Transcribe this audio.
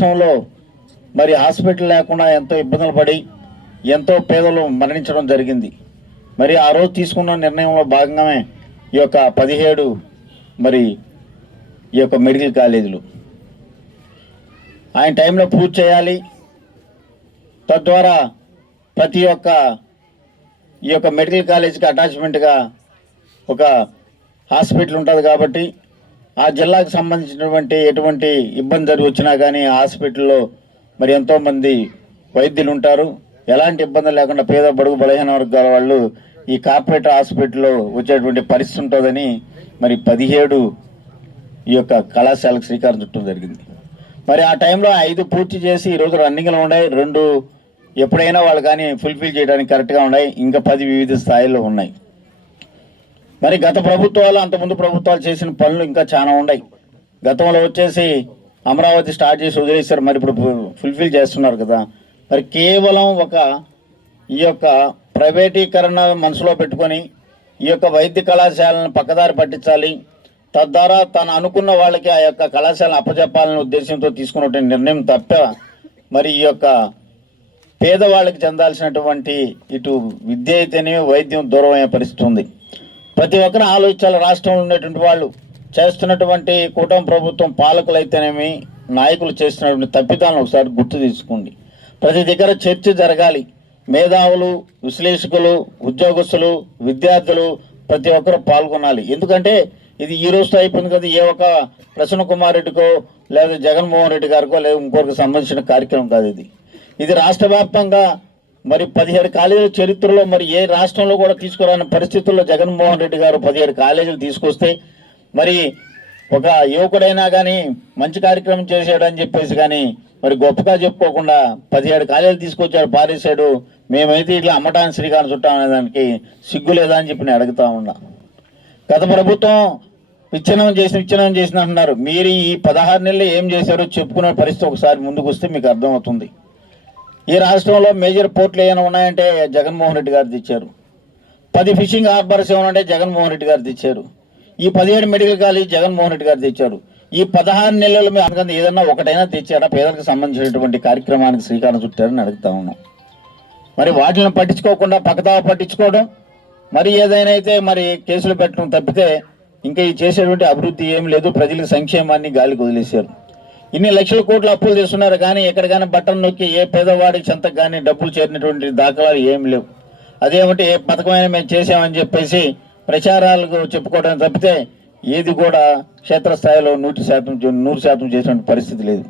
రాష్ట్రంలో మరి హాస్పిటల్ లేకుండా ఎంతో ఇబ్బందులు పడి ఎంతో పేదలు మరణించడం జరిగింది. మరి ఆ రోజు తీసుకున్న నిర్ణయంలో భాగంగానే ఈ యొక్క పదిహేడు మరి ఈ యొక్క మెడికల్ కాలేజీలు. ఆయన టైంలో పూర్తి చేయాలి. తద్వారా ప్రతి ఒక్క ఈ యొక్క మెడికల్ కాలేజీకి అటాచ్మెంట్గా ఒక హాస్పిటల్ ఉంటుంది కాబట్టి ఆ జిల్లాకు సంబంధించినటువంటి ఎటువంటి ఇబ్బంది జరిగి వచ్చినా కానీ హాస్పిటల్లో మరి ఎంతోమంది వైద్యులు ఉంటారు ఎలాంటి ఇబ్బంది లేకుండా పేద బడుగు బలహీన వర్గాల వాళ్ళు ఈ కార్పొరేట్ హాస్పిటల్లో వచ్చేటువంటి పరిస్థితి ఉంటుందని మరి పదిహేడు ఈ యొక్క కళాశాలకు శ్రీకారం చుట్టడం జరిగింది. మరి ఆ టైంలో ఐదు పూర్తి చేసి ఈరోజు రన్నింగ్లో ఉన్నాయి. రెండు ఎప్పుడైనా వాళ్ళు కానీ ఫుల్ఫిల్ చేయడానికి కరెక్ట్గా ఉన్నాయి. ఇంకా పది వివిధ స్థాయిల్లో ఉన్నాయి. మరి గత ప్రభుత్వాలు అంతకుముందు ప్రభుత్వాలు చేసిన పనులు ఇంకా చాలా ఉన్నాయి. గతంలో వచ్చేసి అమరావతి స్టార్ట్ చేసి వదిలేశారు. మరి ఇప్పుడు ఫుల్ఫిల్ చేస్తున్నారు కదా. మరి కేవలం ఒక ఈ యొక్క ప్రైవేటీకరణ మనసులో పెట్టుకొని ఈ యొక్క వైద్య కళాశాలను పక్కదారి పట్టించాలి. తద్వారా తను అనుకున్న వాళ్ళకి ఆ యొక్క కళాశాలను అప్పచెప్పాలనే ఉద్దేశంతో తీసుకున్నటువంటి నిర్ణయం తప్ప మరి ఈ యొక్క పేదవాళ్ళకి చెందాల్సినటువంటి ఇటు విద్య అయితేనే వైద్యం దూరం అయ్యే పరిస్థితి ఉంది. ప్రతి ఒక్కరు ఆలోచించాలి రాష్ట్రంలో ఉండేటువంటి వాళ్ళు చేస్తున్నటువంటి కూటమి ప్రభుత్వం పాలకులైతేనేమి నాయకులు చేస్తున్నటువంటి తప్పిదాలను ఒకసారి గుర్తు తీసుకోండి. ప్రతి దగ్గర చర్చ జరగాలి. మేధావులు విశ్లేషకులు ఉద్యోగస్తులు విద్యార్థులు ప్రతి ఒక్కరు పాల్గొనాలి. ఎందుకంటే ఇది ఈ రోజుతో అయిపోయింది కదా ఏ ఒక ప్రసన్న కుమార్ రెడ్డికో లేదా జగన్మోహన్ రెడ్డి గారికో లేదా ఇంకొకరికి సంబంధించిన కార్యక్రమం కాదు ఇది. ఇది రాష్ట్ర వ్యాప్తంగా మరి పదిహేడు కాలేజీల చరిత్రలో మరి ఏ రాష్ట్రంలో కూడా తీసుకురాని పరిస్థితుల్లో జగన్మోహన్ రెడ్డి గారు పదిహేడు కాలేజీలు తీసుకొస్తే మరి ఒక యువకుడైనా కానీ మంచి కార్యక్రమం చేశాడని చెప్పేసి కానీ మరి గొప్పగా చెప్పుకోకుండా పదిహేడు కాలేజీలు తీసుకొచ్చాడు పారేశాడు. మేమైతే ఇట్లా అమ్మటానికి శ్రీకారం చుట్టాం దానికి సిగ్గు లేదా అని చెప్పి నేను అడుగుతా ఉన్నా. గత ప్రభుత్వం విచ్ఛిన్నం చేసిన విచ్ఛిన్నం చేసిన అంటున్నారు. మీరు ఈ పదహారు నెలలు ఏం చేశారో చెప్పుకునే పరిస్థితి ఒకసారి ముందుకు వస్తే మీకు అర్థమవుతుంది. ఈ రాష్ట్రంలో మేజర్ పోర్ట్లు ఏమైనా ఉన్నాయంటే జగన్మోహన్ రెడ్డి గారు తెచ్చారు. పది ఫిషింగ్ హార్బర్స్ ఏమైనా జగన్మోహన్ రెడ్డి గారు తెచ్చారు. ఈ పదిహేడు మెడికల్ కాలేజ్ జగన్మోహన్ రెడ్డి గారు తెచ్చారు. ఈ పదహారు నెలలు మీ అందుకని ఏదన్నా ఒకటైనా తెచ్చారా? పేదలకు సంబంధించినటువంటి కార్యక్రమానికి శ్రీకారం చుట్టారని అడుగుతా ఉన్నాం. మరి వాటిని పట్టించుకోకుండా పక్కదావ పట్టించుకోవడం మరి ఏదైనా అయితే మరి కేసులు పెట్టడం తప్పితే ఇంకా ఈ చేసేటువంటి అభివృద్ధి ఏం లేదు. ప్రజల సంక్షేమాన్ని గాలికి వదిలేశారు. ఇన్ని లక్షల కోట్లు అప్పులు చేస్తున్నారు కానీ ఎక్కడికైనా బట్టలు నొక్కి ఏ పేదవాడి చెంతకు కానీ డబ్బులు చేరినటువంటి దాఖలాలు ఏం లేవు. అదేమంటే ఏ పథకమైన మేము చేసామని చెప్పేసి ప్రచారాలకు చెప్పుకోవడం తప్పితే ఏది కూడా క్షేత్రస్థాయిలో నూటి శాతం నూరు శాతం చేసినటువంటి పరిస్థితి లేదు.